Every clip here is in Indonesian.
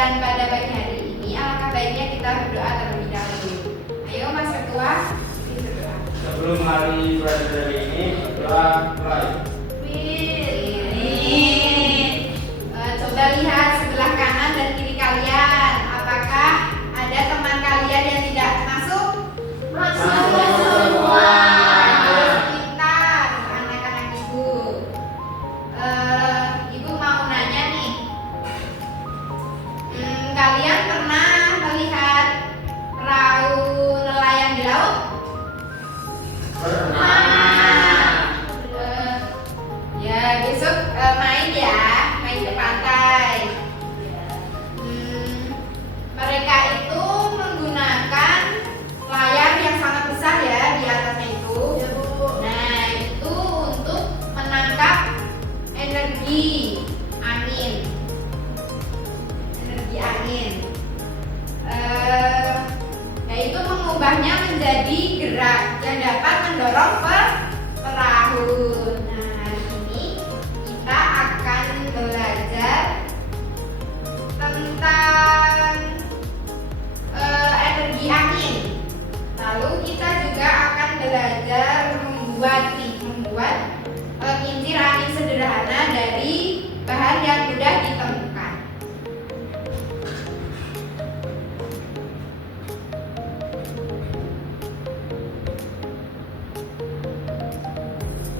pelajaran pada pagi hari ini, alangkah baiknya kita berdoa terlebih dahulu. Ayo Mas Ketua, kita berdoa. Sebelum hari belajar hari ini, berdoa mulai. Coba lihat sebelah kanan dan kiri kalian. Apakah ada teman kalian yang tidak masuk? Masuk semua. Pintar, anak-anak ibu. Ibu mau nanya nih. Kalian pernah melihat perahu nelayan di laut? Ya, besok main ke pantai. Mereka itu menggunakan layar yang sangat besar ya di atasnya itu. Nah, itu untuk menangkap energi angin. Yaitu mengubahnya menjadi gerak yang dapat mendorong perahu. Nah, hari ini kita akan belajar tentang energi angin. Lalu kita juga akan belajar membuat kincir angin sederhana dari bahan yang mudah ditemukan.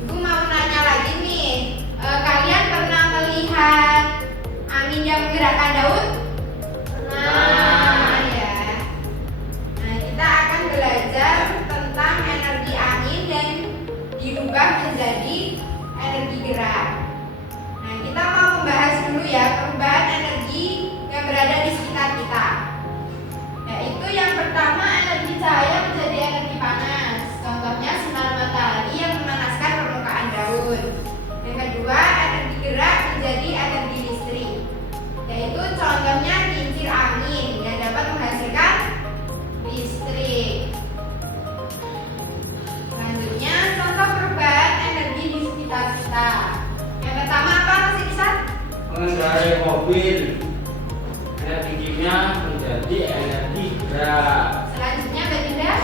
Ibu mau nanya lagi nih, kalian pernah melihat angin yang menggerakkan daun? Pernah ya. Nah, kita akan belajar tentang energi angin yang dirubah menjadi energi gerak. Nah, kita mau membahas dulu ya perubahan energi yang berada di sekitar kita. Yaitu yang pertama, energi cahaya menjadi energi panas. Contohnya sinar matahari yang memanaskan permukaan daun. Yang kedua, energi gerak menjadi energi listrik. Yaitu contohnya kincir angin yang dapat menghasilkan listrik. Selanjutnya, contoh perubahan energi di sekitar kita. Yang pertama apa Mas Iksan? Mengendarai mobil, energi kimia menjadi energi gerak. Selanjutnya Mbak Dinda,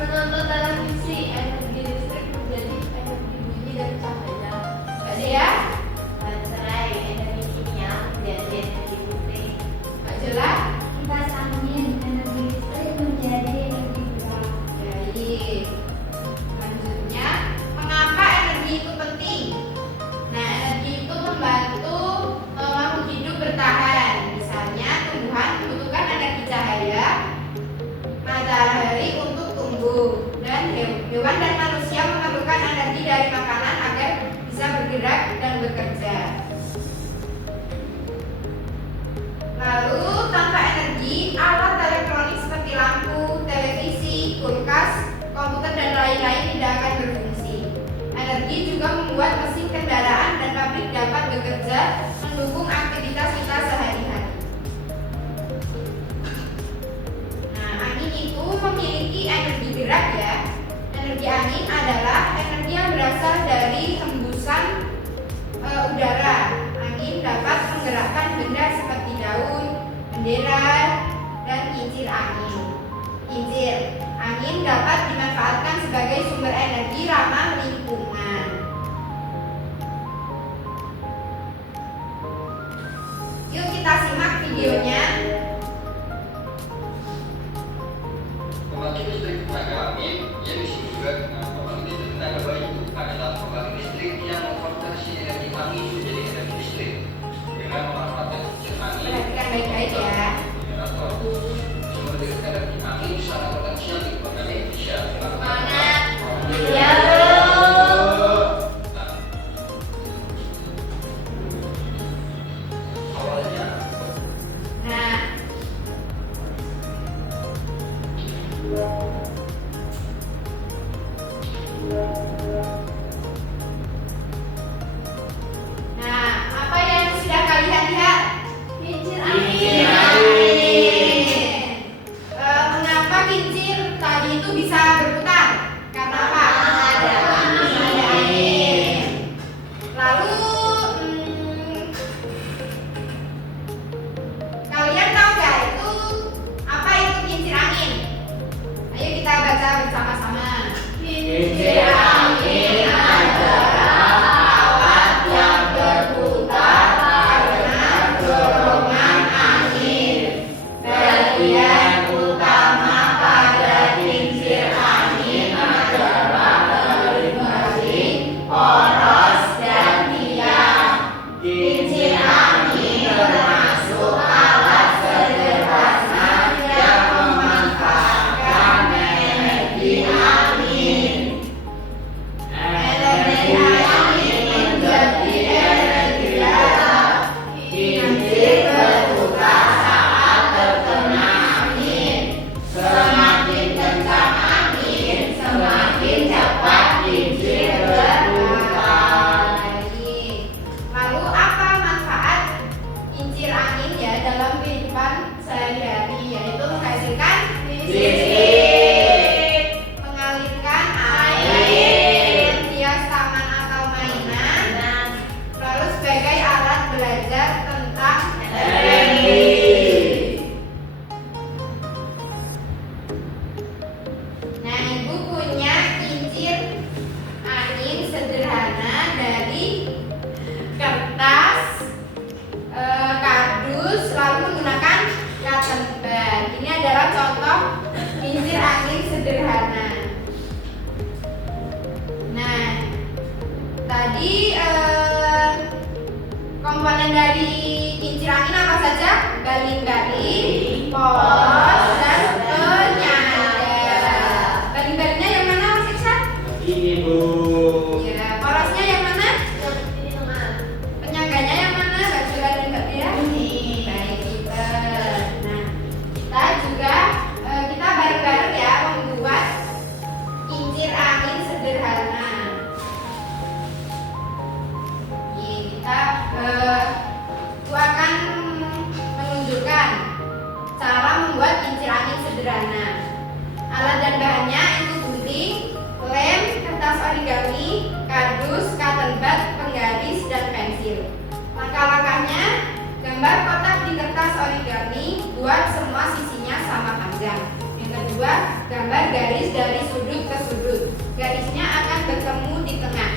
Menonton televisi, energi listrik menjadi energi bunyi dan cahaya. Mbak Dea, Baterai, energi kimia menjadi energi listrik. Mbak Jela. Kipas angin, energi listrik menjadi energi gerak. Baik. Selanjutnya, mengapa energi itu penting? Nah, energi itu membantu makhluk hidup bertahan. Misalnya, tumbuhan membutuhkan energi cahaya matahari untuk tumbuh, dan hewan dan manusia memerlukan energi dari makanan agar bisa bergerak dan bekerja. Lalu, tanpa energi, alat elektronik seperti lampu, televisi, kulkas, komputer, dan lain-lain tidak akan berfungsi. Energi juga membuat mesin kendaraan dan pabrik dapat bekerja mendukung aktivitas kita sehari-hari. Nah, angin itu memiliki energi gerak ya. Energi angin adalah energi yang berasal dari hembusan udara. Angin dapat menggerakkan benda seperti daun, bendera, dan kincir angin. Kincir angin dapat dimanfaatkan sebagai sumber energi ramah lingkungan. Yuk kita simak videonya. Pembangkit listrik tenaga angin, yang disebut juga dengan pembangkit listrik tenaga bayi, adalah pembangkit listrik yang mengkonversi energi angin menjadi energi listrik dengan memanfaatkan kincir angin. Perhatikan baik-baik ya. Generator. Sumber energi angin sangat potensial dikembangkan di Indonesia. Mana? Ya. Awalnya Nah, apa yang sudah kalian lihat? Kincir Kincir angin. angin. Mengapa kincir tadi itu bisa berputar? sehari-hari, yaitu menghasilkan Listrik. mengalirkan air, hias taman atau mainan, lalu sebagai alat belajar tentang energi. Nah, Ibu punya kincir angin sederhana dari kertas, kardus, lalu menggunakan cotton bud. Ini adalah contoh kincir angin sederhana. Nah, tadi komponen dari kincir angin apa saja? Baling-baling, poros, dan penyangga. Baling-balingnya yang mana, Mas Iksan? Ini Bu. Ya, porosnya yang mana? Ini teman. Penyangganya yang mana? Mbak Jula dan Mbak Bia? Baik, pinter. Nah, kita juga kita bareng-bareng ya membuat kincir angin sederhana. Ini kita aku akan menunjukkan cara membuat kincir angin sederhana. Alat dan bahannya itu gunting, lem, kertas origami, kardus, cotton bud, penggaris, dan pensil. Langkah-langkahnya, gambar kotak di kertas origami, buat semua sisinya sama panjang. Yang kedua, gambar garis dari sudut ke sudut. Garisnya akan bertemu di tengah.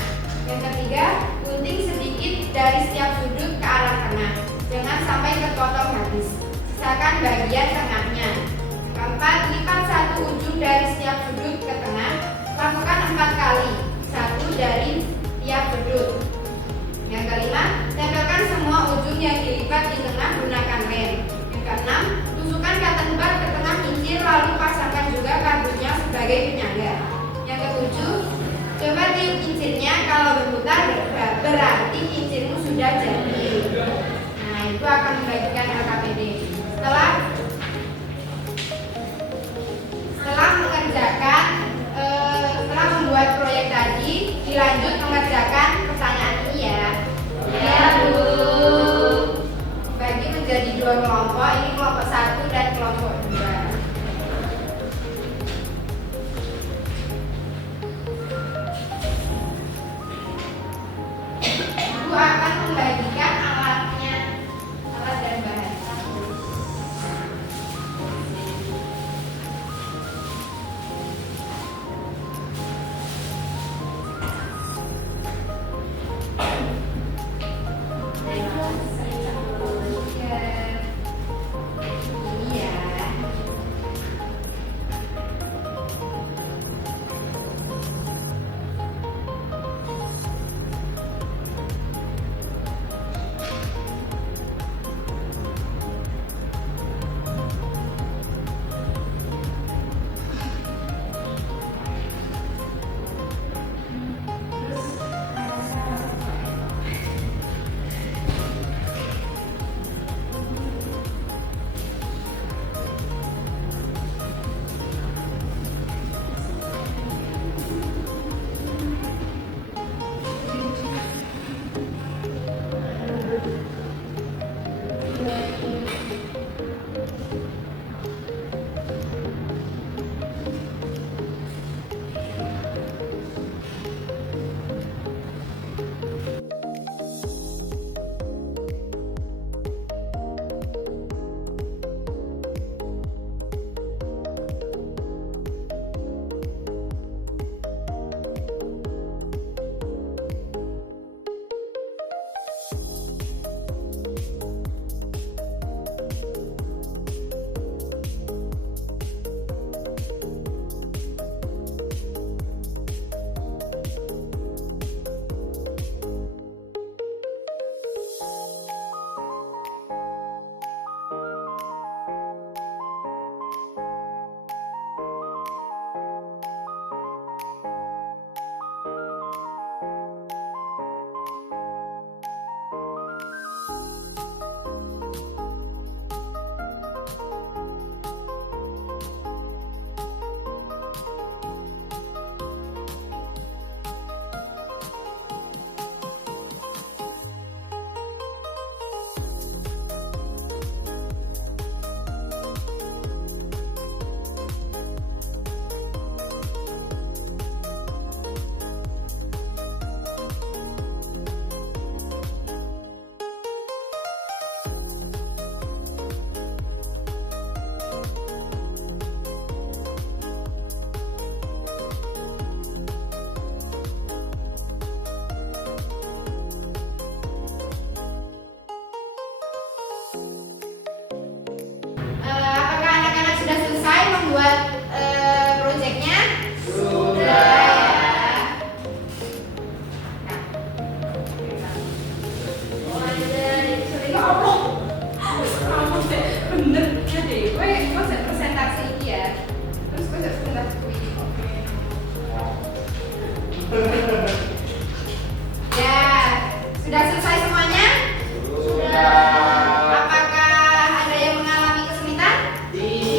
Yang ketiga, gunting sedikit dari setiap sudut ke arah tengah. Jangan sampai terpotong habis. Sisakan bagian tengahnya. Keempat, lipat satu ujung dari setiap sudut ke tengah. Lakukan 4 kali, satu dari tiap sudut. Yang kelima, tempelkan semua ujung yang dilipat di tengah gunakan lem. Yang keenam, tusukkan cotton bud ke tengah kincir lalu pasangkan juga kardusnya sebagai penyangga. Yang ketujuh, coba tiup kincirnya, kalau berputar berarti kincirmu sudah jadi. Nah, itu akan membagikan LKPD. Setelah membuat proyek tadi, dilanjut mengerjakan pertanyaan ini ya. Ya, Bu. Bagi menjadi 2 kelompok, ini kelompok 1 dan kelompok 2. Ibu akan membagikan alatnya, alat dan bahan.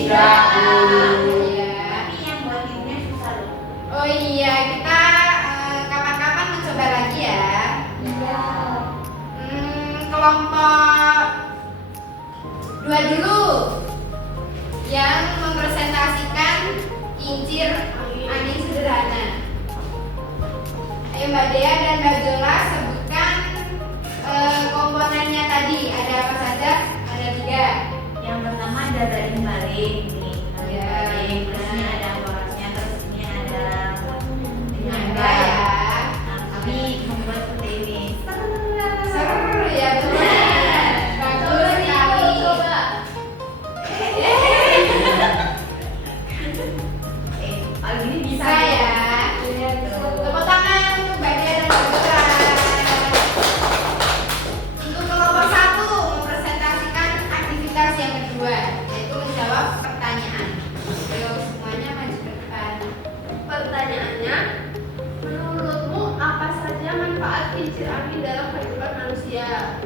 Iya. Tapi yang buatinnya susah loh. Oh iya, kita kapan-kapan mencoba lagi ya. Kelompok 2 dulu yang mempresentasikan kincir angin sederhana. Ayo Mbak Dea dan Mbak Jola sebutkan komponennya tadi. Ada apa saja? Ada 3. Yang pertama ada baling-baling nih, baling-baling. Terusnya ada porosnya, terus ini ada penyangga ya. Nah, kami membuat seperti ini. Seru ya benar. Bagus sekali. Kalau gini bisa Bisa ya. Tepuk tangan untuk Mbak Dea dan Mbak Jola. Untuk kelompok 1 mempresentasikan aktivitas yang kedua, yaitu menjawab pertanyaan. Ayo semuanya maju ke depan. Pertanyaannya, menurutmu apa saja manfaat kincir angin dalam kehidupan manusia?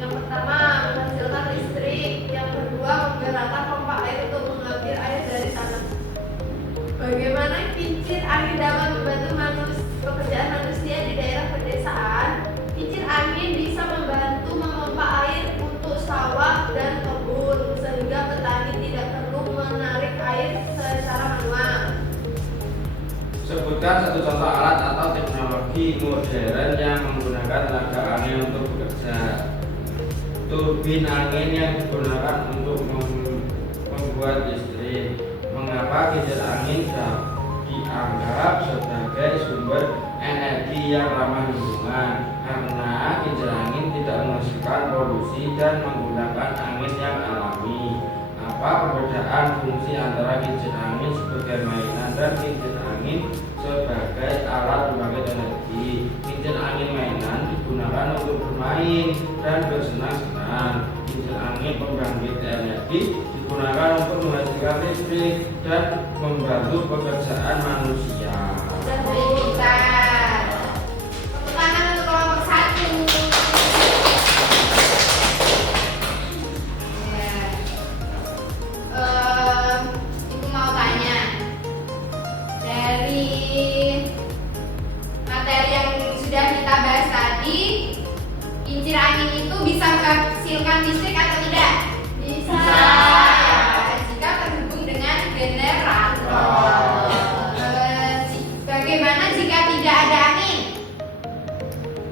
Yang pertama, menghasilkan listrik. Yang kedua, menggerakkan pompa air untuk mengambil air dari tanah. Bagaimana kincir angin dapat membantu pekerjaan manusia di daerah pedesaan? Kincir angin bisa membantu memompa air untuk sawah dan kebun, sehingga petani tidak perlu menarik air secara manual. Sebutkan satu contoh alat atau teknologi modern yang menggunakan tenaga angin untuk bekerja. Turbin angin yang digunakan untuk membuat listrik. Mengapa kincir angin dianggap sebagai sumber energi yang ramah lingkungan? Karena kincir angin tidak menghasilkan polusi dan menggunakan angin yang alami. Apa perbedaan fungsi antara kincir angin sebagai mainan dan kincir angin sebagai alat pembangkit energi? Kincir angin mainan digunakan untuk bermain dan bersenang-senang. Kincir angin pembangkit energi digunakan untuk menghasilkan listrik dan membantu pekerjaan manusia. Baik, kita tepuk tangan untuk kelompok 1. Ya. Ibu mau tanya, dari materi yang sudah kita bahas tadi, kincir angin itu bisa menghasilkan listrik atau tidak? Bisa. Jika terhubung dengan generator. Bagaimana jika tidak ada angin?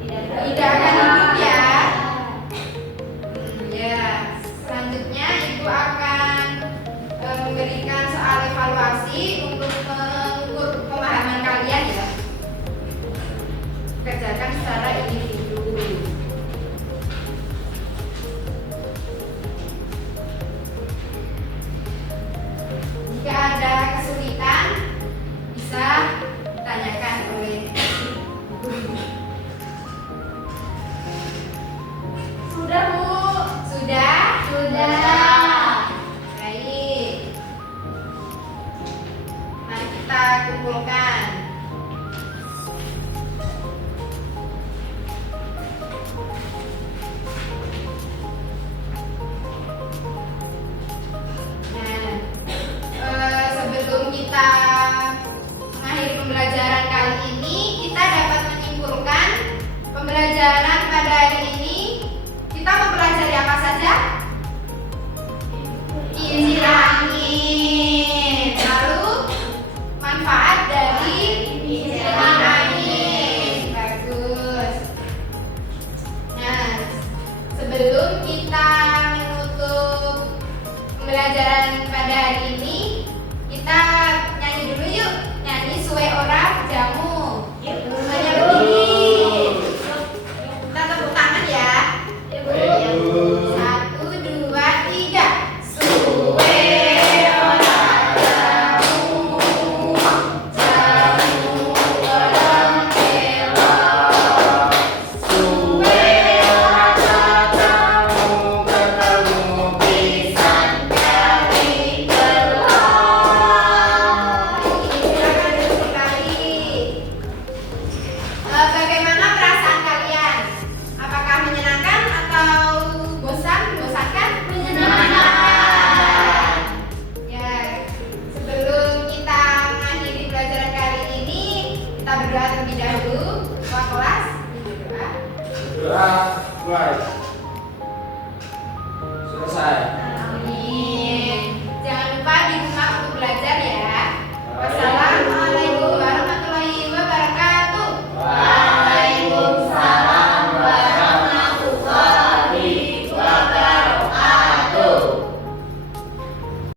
Tidak akan hidup ya. Ya, selanjutnya Ibu akan memberikan soal evaluasi untuk mengukur pemahaman kalian ya. Kerjakan secara individu. Jika ada kesulitan, bisa ditanyakan oleh Sudah, Bu. Sudah? Sudah. Baik. Mari kita kumpulkan. Nah, sebelum kita mengakhiri pembelajaran kali ini, kita dapat menyimpulkan pembelajaran pada hari ini kita mempelajari apa saja? Kincir angin. Lalu manfaat dari kincir angin. Bagus. Nah, sebelum kita menutup pembelajaran pada hari ini, kita